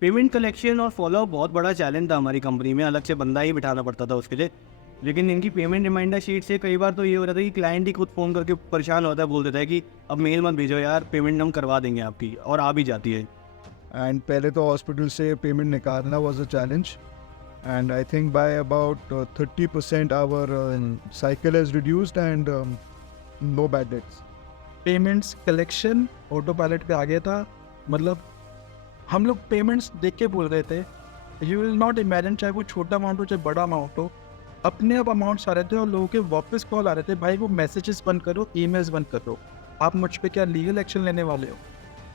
Payment collection और follow up बहुत बड़ा चैलेंज था हमारी कंपनी में, अलग से बंदा ही बिठाना पड़ता था उसके लिए। लेकिन इनकी पेमेंट रिमाइंडर शीट से कई बार तो ये हो रहा था कि क्लाइंट ही खुद फ़ोन करके परेशान होता है, बोल देता है कि अब मेल मत भेजो यार, पेमेंट हम करवा देंगे आपकी, और आ भी जाती है। एंड पहले तो हॉस्पिटल से पेमेंट निकालना was a challenge, and I think by about 30% our cycle has reduced and no bad debts. Payments collection autopilot पे आ गया था। मतलब हम लोग पेमेंट्स देख के बोल रहे थे, यू विल नॉट इमेजिन, चाहे वो छोटा अमाउंट हो चाहे बड़ा अमाउंट हो, अपने आप अमाउंट्स आ रहे थे और लोगों के वापस कॉल आ रहे थे, भाई वो मैसेजेस बंद करो, ईमेल्स बंद करो, आप मुझ पे क्या लीगल एक्शन लेने वाले हो।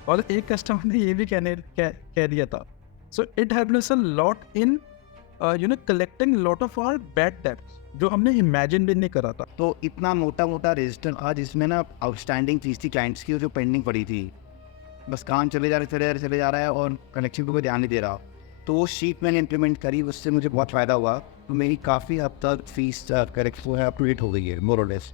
और एक कस्टमर ने ये भी कह दिया था। So it helped us a lot in collecting lot of our bad debts जो हमने इमेजिन भी नहीं करा था। तो इतना मोटा मोटा रजिस्टर था जिसमें ना आउटस्टैंडिंग फीस थी क्लाइंट्स की जो पेंडिंग पड़ी थी, बस काम चले जा रहा है और कलेक्शन को कोई ध्यान नहीं दे रहा। तो वो शीट मैंने इम्प्लीमेंट करी, उससे मुझे बहुत फ़ायदा हुआ। तो मेरी काफ़ी हद तक फीस करेक्ट वो है अप टू डेट हो गई है मोर और लेस।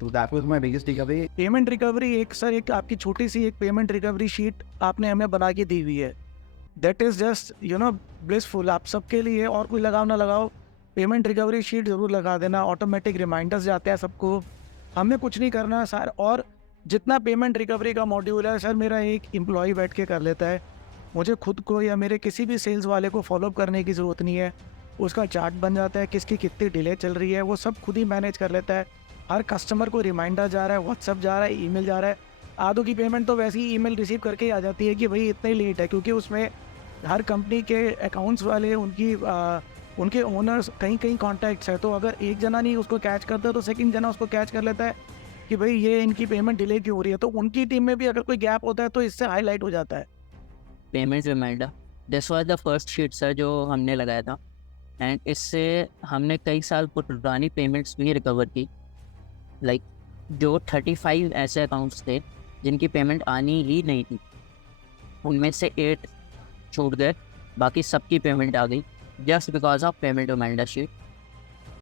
तो that was my biggest recovery. Payment recovery एक आपकी छोटी सी एक पेमेंट रिकवरी शीट आपने हमें बना के दी हुई है, दैट इज़ जस्ट ब्लिसफुल आप सबके लिए। और कोई लगाओ ना लगाओ, पेमेंट रिकवरी शीट ज़रूर लगा देना। ऑटोमेटिक रिमाइंडर्स जाते हैं सबको, हमें कुछ नहीं करना सर। और जितना पेमेंट रिकवरी का मॉड्यूल है सर, मेरा एक एम्प्लॉय बैठ के कर लेता है, मुझे खुद को या मेरे किसी भी सेल्स वाले को फॉलोअप करने की ज़रूरत नहीं है। उसका चार्ट बन जाता है, किसकी कितनी डिले चल रही है वो सब खुद ही मैनेज कर लेता है। हर कस्टमर को रिमाइंडर जा रहा है, व्हाट्सअप जा रहा है, ईमेल जा रहा है। आधों की पेमेंट तो वैसे ही ईमेल रिसीव करके ही आ जाती है कि भाई इतना ही लेट है, क्योंकि उसमें हर कंपनी के अकाउंट्स वाले उनके ओनर्स कहीं कॉन्टैक्ट्स है। तो अगर एक जना नहीं उसको कैच करता तो सेकंड जना उसको कैच कर लेता है कि भाई ये इनकी पेमेंट डिले क्यों हो रही है। तो उनकी टीम में भी अगर कोई गैप होता है तो इससे हाईलाइट हो जाता है। Payment reminder this was the first sheet sir जो हमने लगाया था, एंड इससे हमने कई साल पुरानी पेमेंट्स भी रिकवर की। लाइक जो 35 ऐसे अकाउंट्स थे जिनकी पेमेंट आनी ही नहीं थी, उनमें से 8 छूट गए, बाकी सबकी पेमेंट आ गई just because of payment reminder sheet.